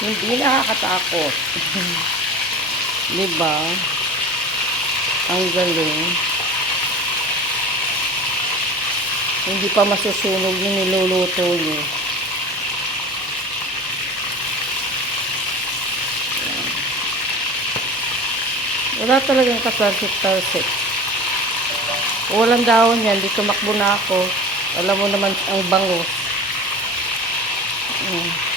Hindi nakakatakot. diba? Ang galing. Hindi pa masusunog yung niluluto niyo. Wala talagang katalsik-talsik. Walang dahon yan. Di tumakbo na ako. Alam mo naman ang bango. Mm.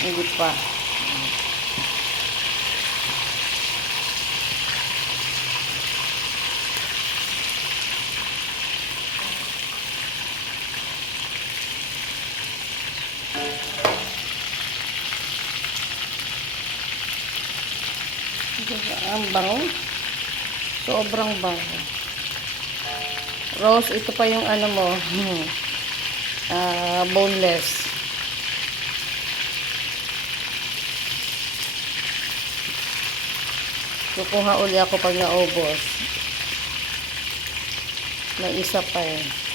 Hindi pa. Ang bango. Sobrang bango. Rose, ito pa yung ano mo. Ah, boneless. Kukuha uli ako pag naubos. May isa pa eh.